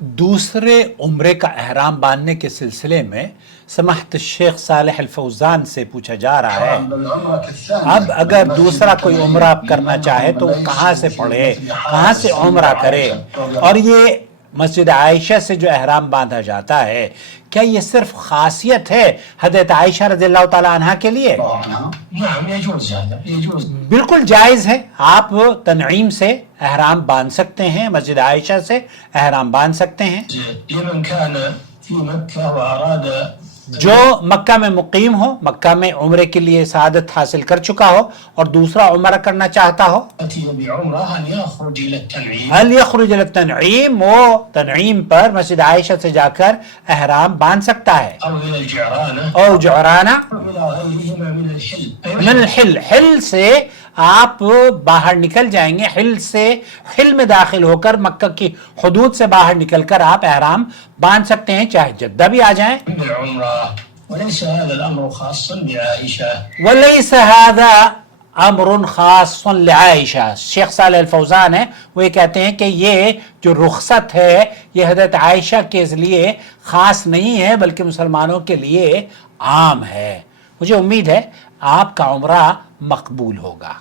دوسرے عمرے کا احرام باندھنے کے سلسلے میں سماحت الشیخ صالح الفوزان سے پوچھا جا رہا ہے اب اگر دوسرا کوئی عمرہ کرنا چاہے تو وہ کہاں سے پڑھے، کہاں سے عمرہ کرے، اور یہ مسجد عائشہ سے جو احرام باندھا جاتا ہے کیا یہ صرف خاصیت ہے حضرت عائشہ رضی اللہ تعالی عنہ کے لیے؟ بالکل جائز ہے، آپ تنعیم سے احرام باندھ سکتے ہیں، مسجد عائشہ سے احرام باندھ سکتے ہیں۔ جو مکہ میں مقیم ہو، مکہ میں عمرے کے لیے سعادت حاصل کر چکا ہو اور دوسرا عمرہ کرنا چاہتا ہو، هل يخرج الى التنعیم، وہ تنعیم پر مسجد عائشہ سے جا کر احرام باندھ سکتا ہے، اور جعرانہ من الحل، حل سے آپ باہر نکل جائیں گے، حل سے حل میں داخل ہو کر مکہ کی حدود سے باہر نکل کر آپ احرام باندھ سکتے ہیں، چاہے جدہ بھی آ جائیں۔ وليس هذا الأمر خاصا بعائشة، ولیس هذا امر خاص لعائشہ، شیخ صالح الفوزان ہے وہ یہ کہتے ہیں کہ یہ جو رخصت ہے یہ حضرت عائشہ کے لیے خاص نہیں ہے بلکہ مسلمانوں کے لیے عام ہے۔ مجھے امید ہے آپ کا عمرہ مقبول ہوگا۔